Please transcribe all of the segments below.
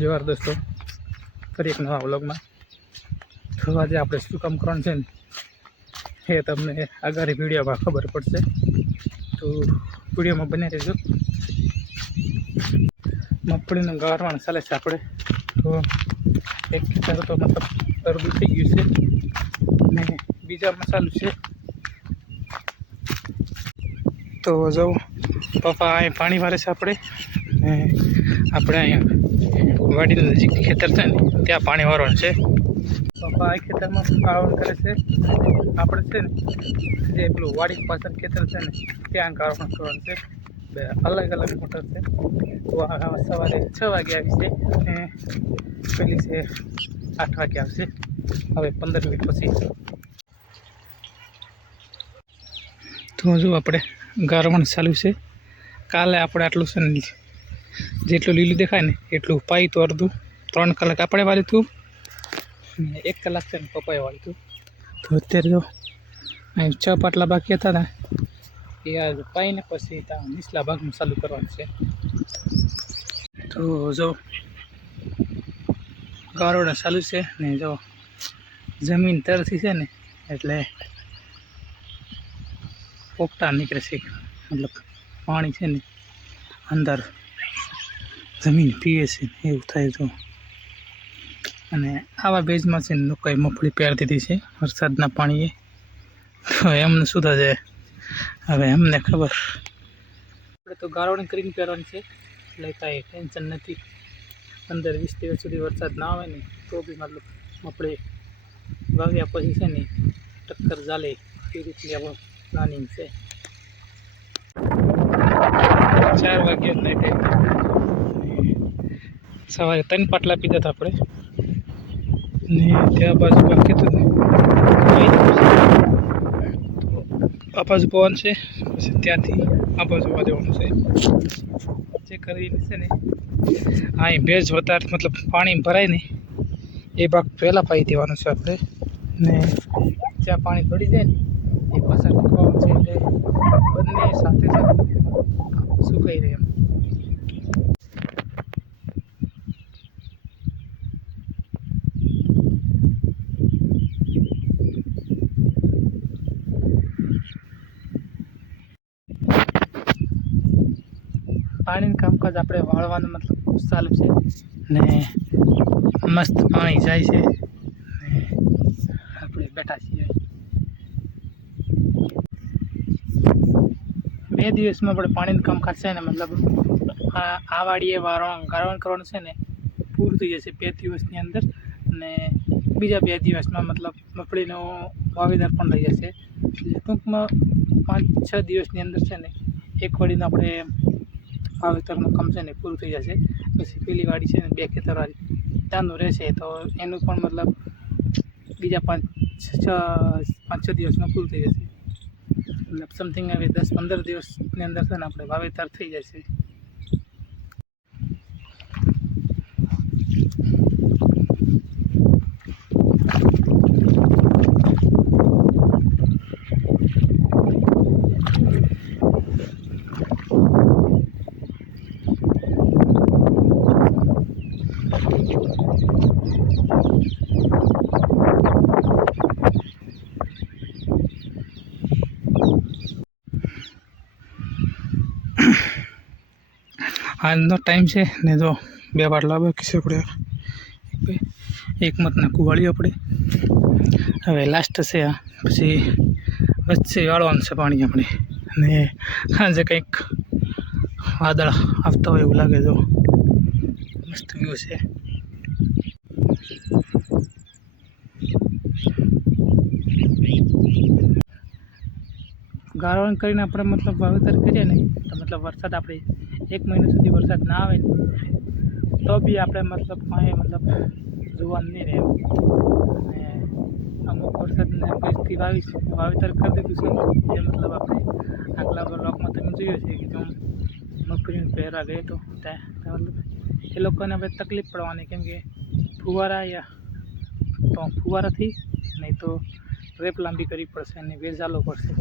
જોવાર દોસ્તો, ફરી એક નવા વ્લોગમાં. તો આજે આપણે શું કામ કરવાનું છે ને એ તમને આગળ વિડીયોમાં ખબર પડશે, તો વિડીયોમાં બને રહેજો. મગફળીનું ગાળવાનું ચાલે છે આપણે. તો એક ખેતર તો મતલબ અડધું થઈ ગયું છે ને બીજામાં ચાલુ છે. તો જો પપ્પા અહીં પાણી વારે છે આપણે, ને આપણે અહીંયા વાડીનું નજીક ખેતર છે ને ત્યાં પાણી વારવાનું છે. પપ્પા આ ખેતરમાં કાળવણ કરે છે. આપણે છે ને જે પેલું વાડી પાછળ ખેતર છે ને ત્યાં કાળવણ કરવાનું છે. બે અલગ અલગ મોટર છે. તો સવારે 6 વાગે આવી છે ને પેલી છે 8 વાગે આવશે. હવે 15 મિનિટ પછી. તો જો આપણે ગાળવણ ચાલુ છે. કાલે આપણે આટલું છે ને જેટલું લીલું દેખાય ને એટલું પાઈ તો અડધું 3 કલાક આપણે વાળ્યું હતું ને 1 કલાક છે ને પપ્પાએ વાળ્યું હતું. તો અત્યારે જો અહીં 6 પાટલા બાકી હતા ને એ આ પાઈને પછી ત્યાં નીચલા ભાગમાં ચાલુ કરવાનું છે. તો જો ગાળવણ ચાલુ છે ને જો જમીન તરથી છે ને એટલે પોપટા નીકળે છે, મતલબ પાણી છે ને અંદર જમીન પીએ છે એવું થાય. તો અને આવા ભેજમાં છે ને લોકોએ મગફળી પહેરી દીધી છે વરસાદના પાણીએ. તો એમને શું થશે હવે એમને ખબર. આપણે તો ગાળવણી કરીને પહેરવાની છે એટલે કાંઈ ટેન્શન નથી. 15-20 દિવસ સુધી વરસાદ ના આવે ને તો બી મતલબ મગફળી વાવ્યા પછી છે ને ટક્કર ચાલે એ રીતની આપણું પ્લાનિંગ છે. 4 વાગ્યા નાઈટે સવારે 3 પાટલા પીધા હતા આપણે ને ત્યાં બાજુ બાકી હતું આ બાજુ પવન છે, પછી ત્યાંથી આ બાજુ વાજવાનું છે. જે કરીને છે ને અહીં ભેજ વધારે મતલબ પાણી ભરાય ને એ ભાગ પહેલાં પાઈ દેવાનું છે આપણે, ને જ્યાં પાણી પડી જાય ને એ પાછળ પવન છે એટલે બંને સાથે સુકાઈ રહે એમ. પાણીનું કામકાજ આપણે વાળવાનું મતલબ ચાલુ છે ને મસ્ત પાણી જાય છે ને આપણે બેઠા છીએ. 2 દિવસમાં આપણે પાણીનું કામકાજ છે ને મતલબ આ વાડીએ ગાળવણ કરવાનું છે ને પૂરું થઈ જશે 2 દિવસની અંદર. ને બીજા 2 દિવસમાં મતલબ મગફળીનું વાવેતર પણ થઈ જશે. ટૂંકમાં 5-6 દિવસની અંદર છે ને એક વાડીનું આપણે વાવેતરનું કામ છે ને પૂરું થઈ જશે. પછી પેલી વાડી છે ને 2 ખેતરવાળી ત્યાંનું રહેશે તો એનું પણ મતલબ બીજા 5-6 દિવસમાં પૂરું થઈ જશે. મતલબ સમથિંગ હવે 10-15 દિવસની અંદર છે ને આપણે વાવેતર થઈ જશે. આજનો ટાઈમ છે ને જો 2 બાટલા બાકી છે આપણે. એક મત નાખું વાળી આપણે હવે લાસ્ટ છે આ, પછી વચ્ચે વાળવાનું છે પાણી આપણે. ને આજે કંઈક વાદળ આવતા હોય એવું લાગે. જો મસ્ત વ્યૂ છે. ગાળવણ કરીને આપણે મતલબ વાવેતર કરીએ ને તો મતલબ વરસાદ આપણે 1 મહિના સુધી વરસાદ ના આવે ને તો બી આપણે મતલબ કાંઈ મતલબ જોવાનું નહીં રહે. અને અમુક વરસાદને પછી વાવેતર કરી દીધું છે જે મતલબ આપણે આગલા બ્લોકમાં તમે જોયું છે કે જો મગફળીને પહેરવા ગયો તો ત્યાં મતલબ એ લોકોને હવે તકલીફ પડવાની, કેમ કે ફુવારાથી નહીં તો રેપ લાંબી કરવી પડશે અને વેચાલો પડશે.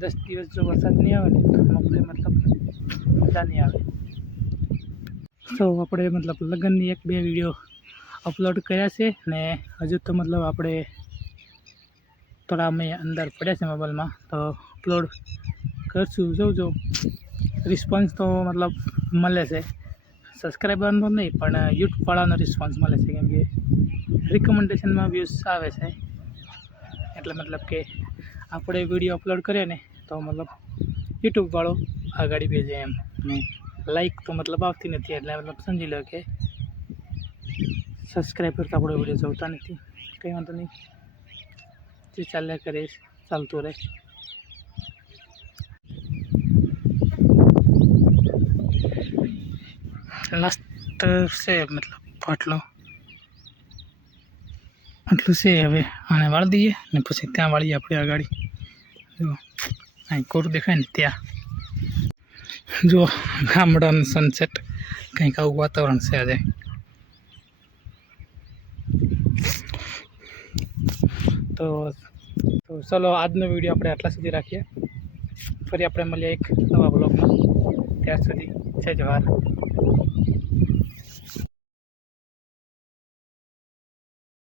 10 દિવસ જો વરસાદ નહીં આવે ને તો મગફળી મતલબ મજા નહીં આવે. તો આપણે મતલબ લગ્નની 1-2 વિડીયો અપલોડ કર્યા છે ને હજુ તો મતલબ આપણે થોડા અમે અંદર પડ્યા છે મોબાઈલમાં, તો અપલોડ કરશું. જો રિસ્પોન્સ તો મતલબ મળે છે, સબસ્ક્રાઈબરનો નહીં પણ યુટ્યુબવાળાનો રિસ્પોન્સ મળે છે, કેમ કે રિકમેન્ડેશનમાં વ્યૂઝ આવે છે. એટલે મતલબ કે આપણે વિડીયો અપલોડ કરીએ ને તો મતલબ યુટ્યુબવાળો આગળ ભેજે એમ, ને લાઈક તો મતલબ આવતી નથી, એટલે મતલબ સમજી લો કે સબસ્ક્રાઈબર તો આપણો વિડીયો જોતા નથી. કંઈ વાંધો નહીં, જે ચાલ્યા કરે ચાલતું રહે. લાસ્ટ છે મતલબ આટલું છે. હવે આને વાળી દઈએ ને પછી ત્યાં વાળીએ આપણે આગળ. જો અહીં કોર દેખાય ને ત્યાં જો ગામડાનું સનસેટ, કંઈક આવું વાતાવરણ છે આજે. તો ચલો આજનો વિડીયો આપણે આટલા સુધી રાખીએ. ફરી આપણે મળીએ એક નવા બ્લોગમાં. ત્યાર સુધી જય જવાહર.